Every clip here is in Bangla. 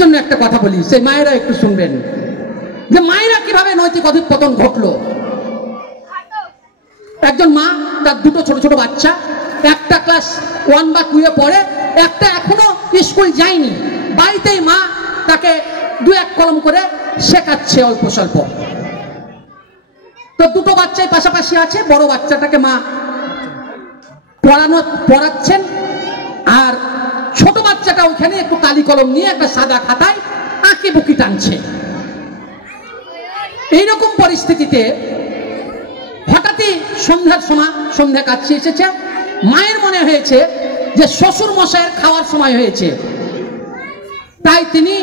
জন্য একটা কথা বলি, সেই মায়েরা একটু শুনবেন যে মায়েরা কিভাবে নৈতিক অধঃপতন ঘটলো। একজন মা, তার দুটো ছোট ছোট বাচ্চা, একটা ক্লাস 1 বা 2 এ পড়ে, একটা এখনো স্কুল যায়নি। বাড়িতেই মা তাকে 2-1 কলম করে শেখাচ্ছে অল্প স্বল্প। তো দুটো বাচ্চাই পাশাপাশি আছে, বড় বাচ্চাটাকে মা পড়াচ্ছেন, আর ছোট বাচ্চাটা ওখানে একটু কালি কলম নিয়ে একটা সাদা খাতায় আঁকি বুকি টানছে। এইরকম পরিস্থিতিতে হঠাৎই সন্ধ্যার সময়, সন্ধ্যা কাছে এসেছে, মায়ের মনে হয়েছে যে শ্বশুর মশাইয়ের খাওয়ার সময় হয়েছে। তাই তিনি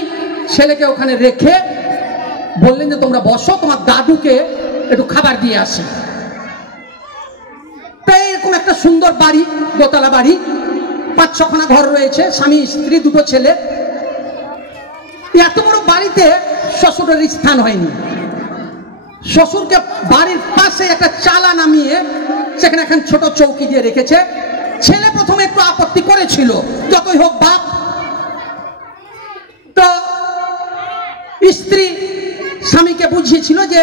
ছেলেকে ওখানে রেখে বললেন যে তোমরা বসো, তোমার দাদুকে একটু খাবার দিয়ে আসি। তাই এরকম একটা সুন্দর বাড়ি, দোতলা বাড়ি, 5-6খানা ঘর রয়েছে, স্বামী স্ত্রী দুটো ছেলে। এত বড় বাড়িতে শ্বশুরের স্থান হয়নি। শ্বশুরকে বাড়ির পাশে একটা চালা নামিয়ে সেখানে এখন ছোট চৌকি দিয়ে রেখেছে। ছেলে প্রথমে একটু আপত্তি করেছিল, যতই হোক বাপ। তো স্ত্রী স্বামীকে বুঝিয়েছিল যে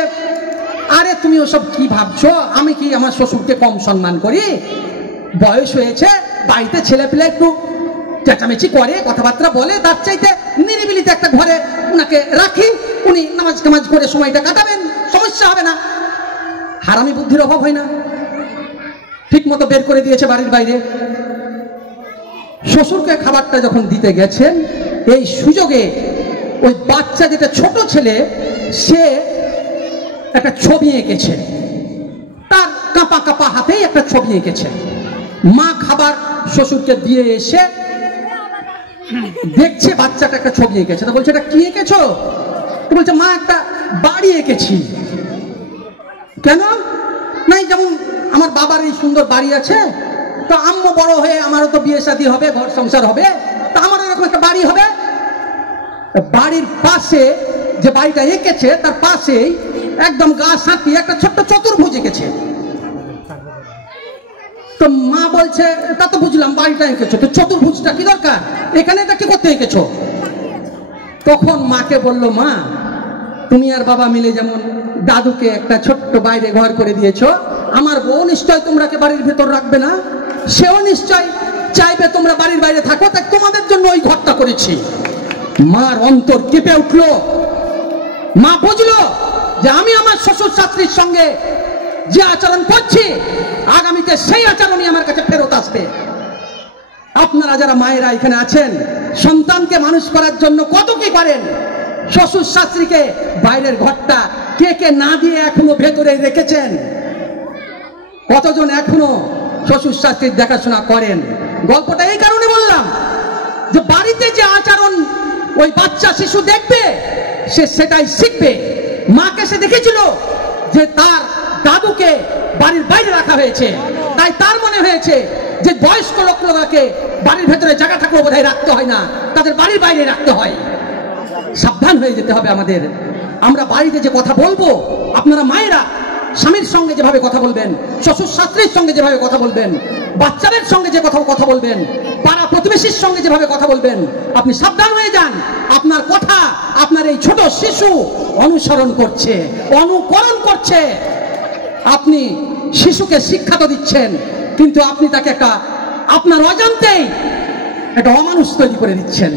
আরে তুমি ওসব কি ভাবছো, আমি কি আমার শ্বশুরকে কম সম্মান করি? বয়স হয়েছে, বাড়িতে ছেলে পেলে একটু চেঁচামেচি করে, কথাবার্তা বলে, তার চাইতে নিরিবিলিতে একটা ঘরে ওনাকে রাখি, উনি নামাজ কামাজ করে সময়টা কাটাবেন, সমস্যা হবে না। হারামি বুদ্ধির অভাব হয় না, ঠিক মতো বের করে দিয়েছে বাড়ির বাইরে। শ্বশুরকে খাবারটা যখন দিতে গেছেন, এই সুযোগে ওই বাচ্চা, যেটা ছোট ছেলে, সে একটা ছবি এঁকেছে, তার কাঁপা কাঁপা হাতেই একটা ছবি এঁকেছে। মা খাবার শ্বশুরকে দিয়ে এসে দেখছে বাচ্চাটা একটা ছবি এঁকেছে। তা বলছে এটা কি এঁকেছো? তো বলছে মা একটা বাড়ি এঁকেছি। কেন? নাই যেমন আমার বাবার এই সুন্দর বাড়ি আছে, তো আম্মু বড় হয়ে আমারও তো বিয়ে শাদী হবে, ঘর সংসার হবে, তা আমারও এরকম একটা বাড়ি হবে। বাড়ির পাশে যে বাড়িটা এঁকেছে তার পাশেই একদম গা সাঁটিয়ে একটা ছোট্ট চতুর্ভুজ এঁকেছে। তো মা বলছে তা তো বুঝলাম বাড়িটা এঁকেছো, তো চতুর্ভুজটা কি দরকার, এখানে এটা কি করতে এঁকেছো? তখন মাকে বলল, মা তুমি আর বাবা মিলে যেমন দাদুকে একটা ছোট্ট বাইরে ঘর করে দিয়েছো, আমার বউ নিশ্চয় তোমরাকে বাড়ির ভেতর রাখবে না, সেও নিশ্চয় চাইবে তোমরা বাড়ির বাইরে থাকো, তাই তোমাদের জন্য ওই ঘরটা করেছি। মার অন্তর কেঁপে উঠলো। মা বুঝলো যে আমি আমার শ্বশুর শাশুড়ির সঙ্গে যে আচরণ করছি, আগামীতে সেই আচরণই আমার কাছে ফেরত আসবে। আপনারা যারা মায়েরা এখানে আছেন, সন্তানকে মানুষ করার জন্য কত কি করেন। শ্বশুর শাশুড়িকে বাইরের ঘরটা কে কে না দিয়ে এখনো ভেতরে রেখেছেন? কতজন এখনো শ্বশুর শাশুড়ির দেখাশোনা করেন? গল্পটা এই কারণে বললাম যে বাড়িতে যে আচরণ ওই বাচ্চা শিশু দেখবে, সে সেটাই শিখবে। মাকে সে দেখেছিল যে তার দাদুকে বাড়ির বাইরে রাখা হয়েছে, তাই তার মনে হয়েছে যে বয়স্ক লোককে বাড়ির ভেতরে জায়গা থাকলেও বোধহয় রাখতে হয় না, তাদের বাড়ির বাইরে রাখতে হয়। সাবধান হয়ে যেতে হবে আমাদের। আমরা বাড়িতে যে কথা বলবো, আপনারা মায়েরা স্বামীর সঙ্গে যেভাবে কথা বলবেন, শ্বশুর শাশুড়ির সঙ্গে যেভাবে কথা বলবেন, বাচ্চাদের সঙ্গে যে কথা বলবেন, পাড়া প্রতিবেশীর সঙ্গে যেভাবে কথা বলবেন, আপনি সাবধান হয়ে যান। আপনার কথা আপনার এই ছোট শিশু অনুসরণ করছে, অনুকরণ করছে। আপনি শিশুকে শিক্ষা তো দিচ্ছেন, কিন্তু আপনি তাকে একটা আপনার অজান্তেই একটা অমানুষ তৈরি করে দিচ্ছেন।